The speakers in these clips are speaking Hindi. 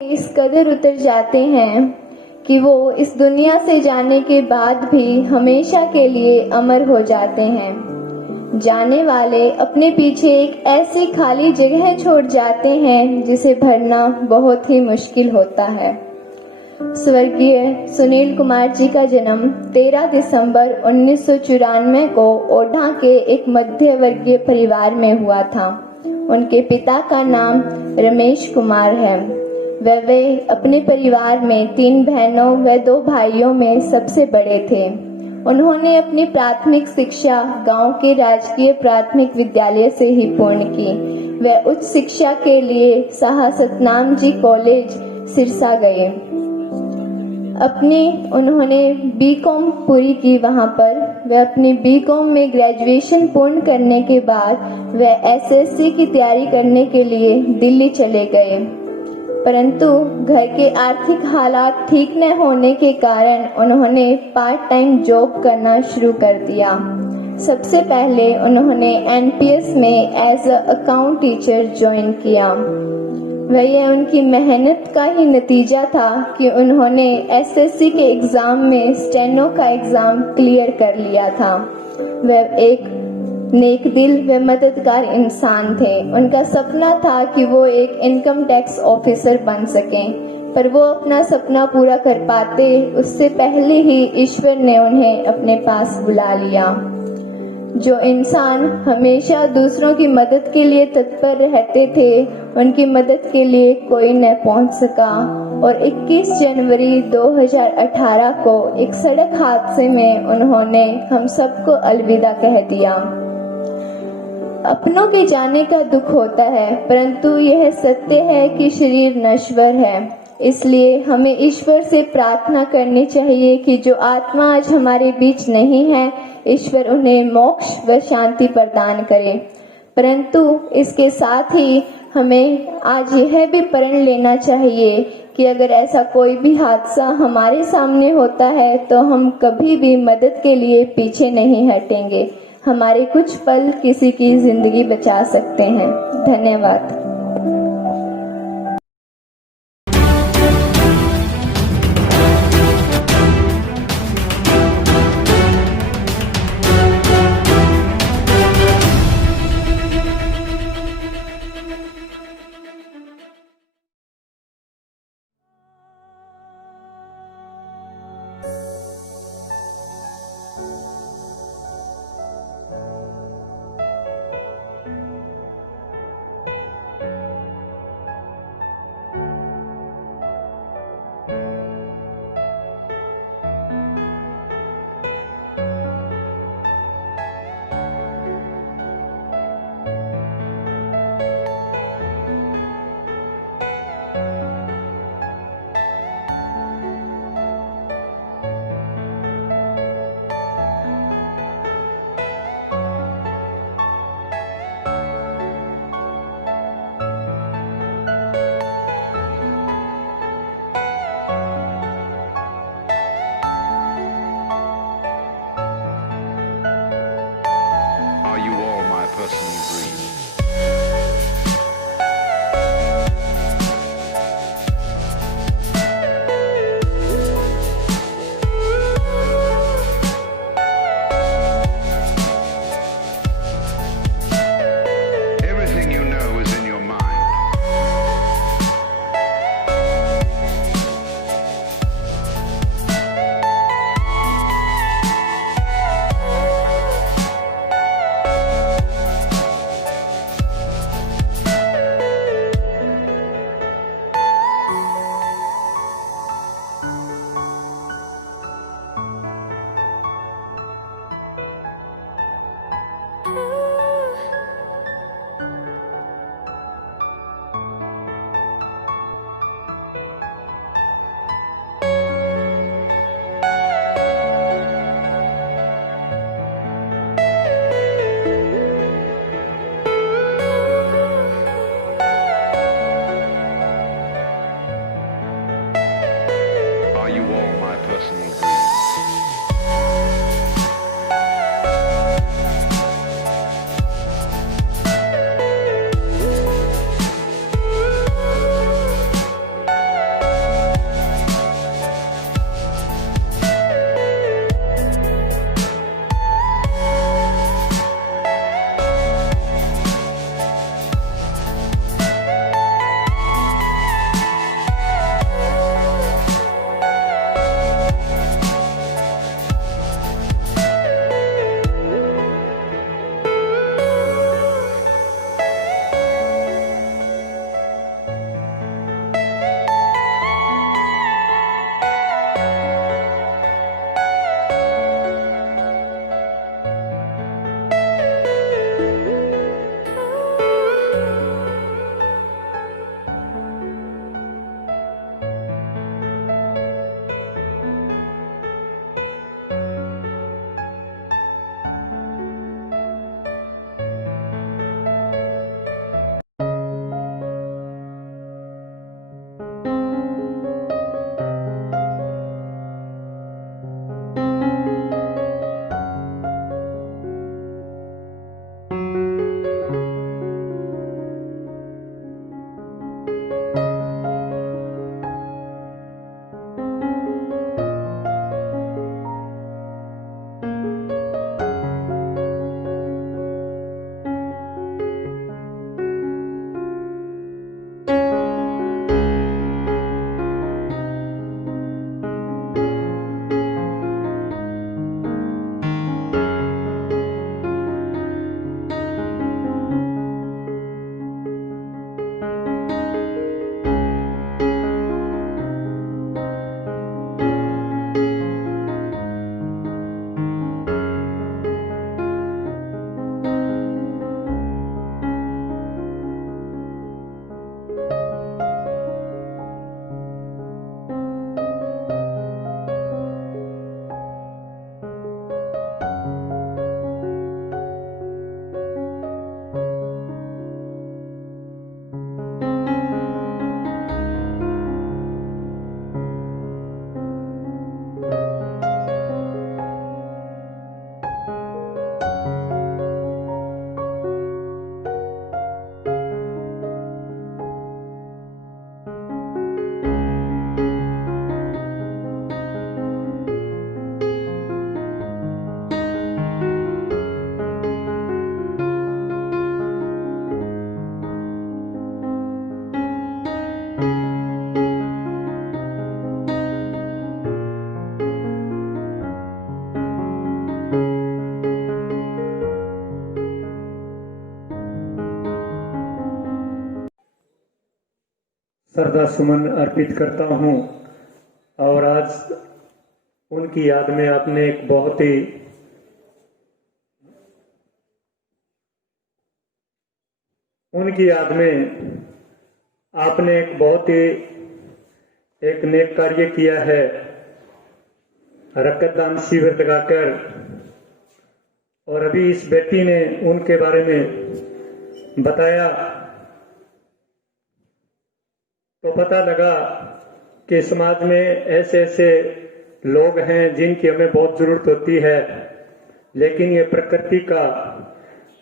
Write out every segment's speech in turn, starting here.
इस कदर उतर जाते हैं कि वो इस दुनिया से जाने के बाद भी हमेशा के लिए अमर हो जाते हैं। जाने वाले अपने पीछे एक ऐसी खाली जगह छोड़ जाते हैं जिसे भरना बहुत ही मुश्किल होता है। स्वर्गीय सुनील कुमार जी का जन्म 13 दिसंबर 1994 को ओढ़ा के एक मध्य वर्गीय परिवार में हुआ था। उनके पिता का नाम रमेश कुमार है। वे अपने परिवार में 3 बहनों व 2 भाइयों में सबसे बड़े थे। उन्होंने अपनी प्राथमिक शिक्षा गांव के राजकीय प्राथमिक विद्यालय से ही पूर्ण की। वे उच्च शिक्षा के लिए शाह सतनाम जी कॉलेज सिरसा गए। उन्होंने बीकॉम पूरी की वहां पर। वे अपनी बीकॉम में ग्रेजुएशन पूर्ण करने के बाद वे एसएससी की तैयारी करने के लिए दिल्ली चले गए, परंतु घर के आर्थिक हालात ठीक न होने के कारण उन्होंने पार्ट टाइम जॉब करना शुरू कर दिया। सबसे पहले उन्होंने एनपीएस में as a account teacher join किया। वह उनकी मेहनत का ही नतीजा था कि उन्होंने एसएससी के एग्जाम में स्टेनो का एग्जाम क्लियर कर लिया था। वह एक नेक दिल व मददगार इंसान थे। उनका सपना था कि वो एक इनकम टैक्स ऑफिसर बन सकें, पर वो अपना सपना पूरा कर पाते उससे पहले ही ईश्वर ने उन्हें अपने पास बुला लिया। जो इंसान हमेशा दूसरों की मदद के लिए तत्पर रहते थे, उनकी मदद के लिए कोई न पहुंच सका और 21 जनवरी 2018 को एक सड़क हादसे में उन्होंने हम सबको अलविदा कह दिया। अपनों के जाने का दुख होता है, परंतु यह सत्य है कि शरीर नश्वर है। इसलिए हमें ईश्वर से प्रार्थना करनी चाहिए कि जो आत्मा आज हमारे बीच नहीं है, ईश्वर उन्हें मोक्ष व शांति प्रदान करे। परंतु इसके साथ ही हमें आज यह भी प्रण लेना चाहिए कि अगर ऐसा कोई भी हादसा हमारे सामने होता है तो हम कभी भी मदद के लिए पीछे नहीं हटेंगे। हमारे कुछ पल किसी की जिंदगी बचा सकते हैं। धन्यवाद। Are you all my personal dreams? Everything you know is in your mind. Are you all my personal dreams? सुमन अर्पित करता हूं। और आज उनकी याद में आपने एक बहुत ही एक नेक कार्य किया है, रक्तदान शिविर लगाकर। और अभी इस बेटी ने उनके बारे में बताया तो पता लगा कि समाज में ऐसे ऐसे लोग हैं जिनकी हमें बहुत जरूरत होती है, लेकिन ये प्रकृति का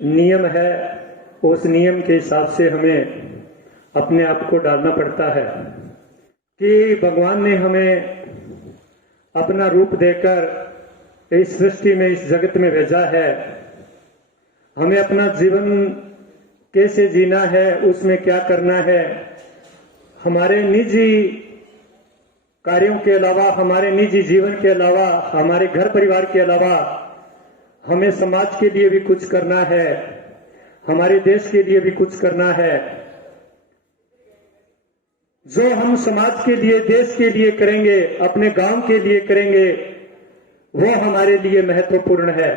नियम है, उस नियम के हिसाब से हमें अपने आप को डालना पड़ता है कि भगवान ने हमें अपना रूप देकर इस सृष्टि में, इस जगत में भेजा है। हमें अपना जीवन कैसे जीना है, उसमें क्या करना है, हमारे निजी कार्यों के अलावा, हमारे निजी जीवन के अलावा, हमारे घर परिवार के अलावा हमें समाज के लिए भी कुछ करना है, हमारे देश के लिए भी कुछ करना है। जो हम समाज के लिए, देश के लिए करेंगे, अपने गांव के लिए करेंगे, वो हमारे लिए महत्वपूर्ण है।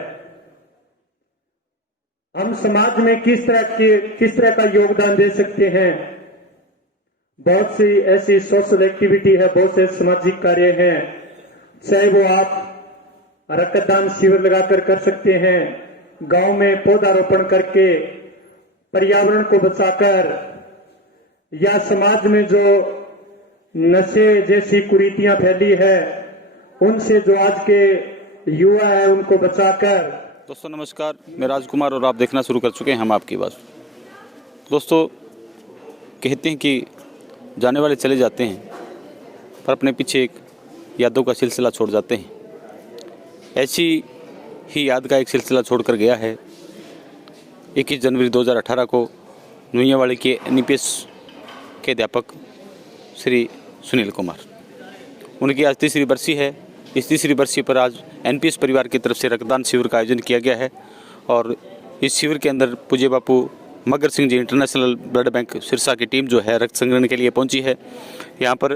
हम समाज में किस तरह का योगदान दे सकते हैं। बहुत सी ऐसी सोशल एक्टिविटी है, बहुत से सामाजिक कार्य हैं, चाहे वो आप रक्तदान शिविर लगाकर कर सकते हैं, गांव में पौधारोपण करके, पर्यावरण को बचाकर, या समाज में जो नशे जैसी कुरीतियां फैली है उनसे जो आज के युवा है उनको बचाकर। दोस्तों नमस्कार, मैं राजकुमार और आप देखना शुरू कर चुके हैं हम आपकी बात। दोस्तों कहते हैं कि जाने वाले चले जाते हैं पर अपने पीछे एक यादों का सिलसिला छोड़ जाते हैं। ऐसी ही याद का एक सिलसिला छोड़कर गया है 21 जनवरी 2018 को नुइयावाड़ी के NPS के अध्यापक श्री सुनील कुमार। उनकी आज तीसरी बरसी है। इस तीसरी बरसी पर आज NPS परिवार की तरफ से रक्तदान शिविर का आयोजन किया गया है और इस शिविर के अंदर पूज्य बापू मगर Singh ji international blood bank Sirsa की टीम जो है रक्त संग्रहण के लिए पहुंची है। यहाँ पर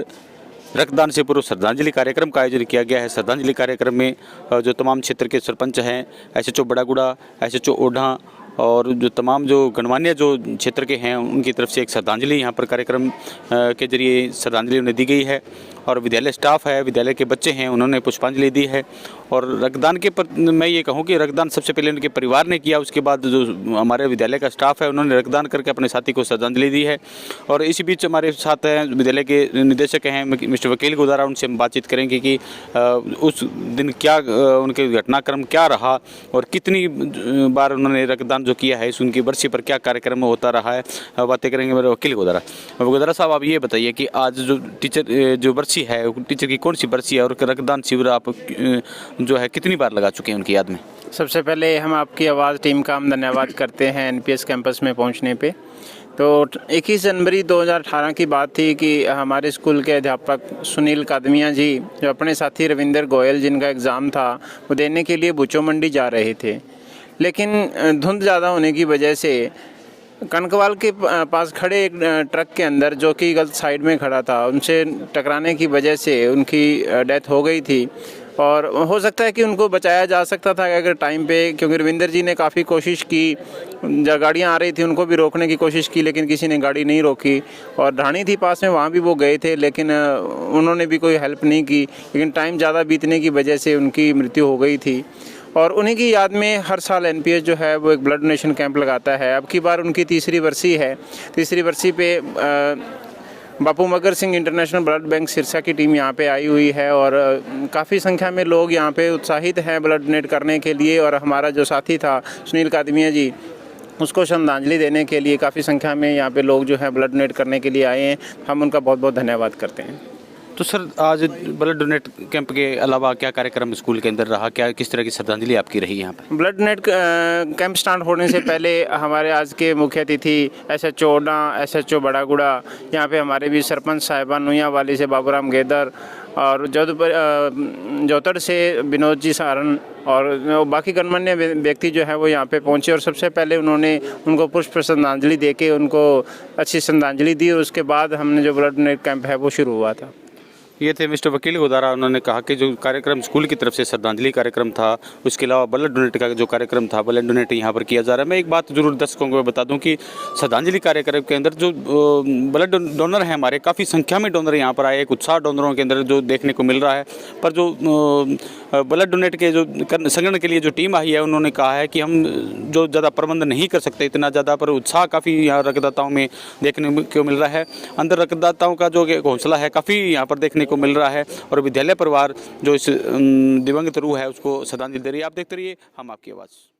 रक्तदान से पूर्व श्रद्धांजलि कार्यक्रम का आयोजन किया गया है। श्रद्धांजलि कार्यक्रम में जो तमाम क्षेत्र के सरपंच हैं, SHO बड़ागुड़ा, SHO ओढ़ा और जो तमाम जो गणमान्य जो क्षेत्र के हैं उनकी तरफ से एक श्रद्धांजलि यहाँ पर कार्यक्रम के जरिए श्रद्धांजलि उन्हें दी गई है। और विद्यालय स्टाफ है, विद्यालय के बच्चे हैं, उन्होंने पुष्पांजलि दी है। और रक्तदान के पर मैं ये कहूँ कि रक्तदान सबसे पहले उनके परिवार ने किया, उसके बाद जो हमारे विद्यालय का स्टाफ है उन्होंने रक्तदान करके अपने साथी को श्रद्धांजलि दी है। और इसी बीच हमारे साथ हैं विद्यालय के निदेशक हैं मिस्टर वकील को द्वारा, उनसे हम बातचीत करेंगे कि उस दिन क्या उनके घटनाक्रम क्या रहा और कितनी बार उन्होंने रक्तदान जो किया है, इस उनकी बरसी पर क्या कार्यक्रम होता रहा है, बातें करेंगे मेरे वकील को द्वारा। गोदरा साहब, आप ये बताइए कि आज जो टीचर जो बरसी है, टीचर की कौन सी बरसी है और रक्तदान शिविर आप जो है कितनी बार लगा चुके हैं उनकी याद में? सबसे पहले हम आपकी आवाज़ टीम का हम धन्यवाद करते हैं NPS कैंपस में पहुंचने पे। तो 21 जनवरी 2018 की बात थी कि हमारे स्कूल के अध्यापक सुनील कादमिया जी जो अपने साथी रविंदर गोयल जिनका एग्ज़ाम था वो देने के लिए बुचो मंडी जा रहे थे, लेकिन धुंध ज़्यादा होने की वजह से कनकवाल के पास खड़े एक ट्रक के अंदर जो कि गलत साइड में खड़ा था, उनसे टकराने की वजह से उनकी डेथ हो गई थी। और हो सकता है कि उनको बचाया जा सकता था अगर टाइम पे, क्योंकि रविंदर जी ने काफ़ी कोशिश की, जब गाड़ियाँ आ रही थी उनको भी रोकने की कोशिश की लेकिन किसी ने गाड़ी नहीं रोकी। और ढाणी थी पास में, वहाँ भी वो गए थे लेकिन उन्होंने भी कोई हेल्प नहीं की, लेकिन टाइम ज़्यादा बीतने की वजह से उनकी मृत्यु हो गई थी। और उन्हीं की याद में हर साल NPS जो है वो एक ब्लड डोनेशन कैंप लगाता है। अब की बार उनकी तीसरी बरसी है। तीसरी बरसी पे बापू मगर Singh international blood bank Sirsa की टीम यहाँ पे आई हुई है और काफ़ी संख्या में लोग यहाँ पे उत्साहित हैं ब्लड डोनेट करने के लिए। और हमारा जो साथी था सुनील कादमिया जी, उसको श्रद्धांजलि देने के लिए काफ़ी संख्या में यहाँ पे लोग जो है ब्लड डोनेट करने के लिए आए हैं। हम उनका बहुत बहुत धन्यवाद करते हैं। तो सर, आज ब्लड डोनेट कैंप के अलावा क्या कार्यक्रम स्कूल के अंदर रहा, क्या किस तरह की श्रद्धांजलि आपकी रही यहाँ पर? ब्लड डोनेट कैंप स्टार्ट होने से पहले हमारे आज के मुख्य अतिथि SHO ओडा, SHO बड़ागुड़ा, यहाँ पे हमारे भी सरपंच साहिबान नुइयावाली से बाबूराम गेदर और जोधपुर जोतड़ से विनोद जी सारण और बाकी गणमान्य व्यक्ति जो है वो यहाँ पे पहुँचे और सबसे पहले उन्होंने उनको पुष्प श्रद्धांजलि दे के उनको अच्छी श्रद्धांजलि दी और उसके बाद हमने जो ब्लड डोनेट कैंप है वो शुरू हुआ था। ये थे मिस्टर वकील गोदारा। उन्होंने कहा कि जो कार्यक्रम स्कूल की तरफ से श्रद्धांजलि कार्यक्रम था, उसके अलावा ब्लड डोनेट का जो कार्यक्रम था, ब्लड डोनेट यहाँ पर किया जा रहा है। मैं एक बात जरूर दर्शकों को बता दूं कि श्रद्धांजलि कार्यक्रम के अंदर जो ब्लड डोनर हैं हमारे, काफ़ी संख्या में डोनर यहाँ पर आए, एक उत्साह डोनरों के अंदर जो देखने को मिल रहा है। पर जो ब्लड डोनेट के जो संग्रहण के लिए जो टीम आई है, उन्होंने कहा है कि हम जो ज़्यादा प्रबंध नहीं कर सकते इतना ज़्यादा, पर उत्साह काफ़ी यहाँ रक्तदाताओं में देखने को मिल रहा है। अंदर रक्तदाताओं का जो हौसला है काफ़ी यहाँ पर देखने को मिल रहा है और विद्यालय परिवार जो इस दिवंगत रूह है उसको श्रद्धांजलि दे रही है। आप देखते रहिए हम आपकी आवाज़।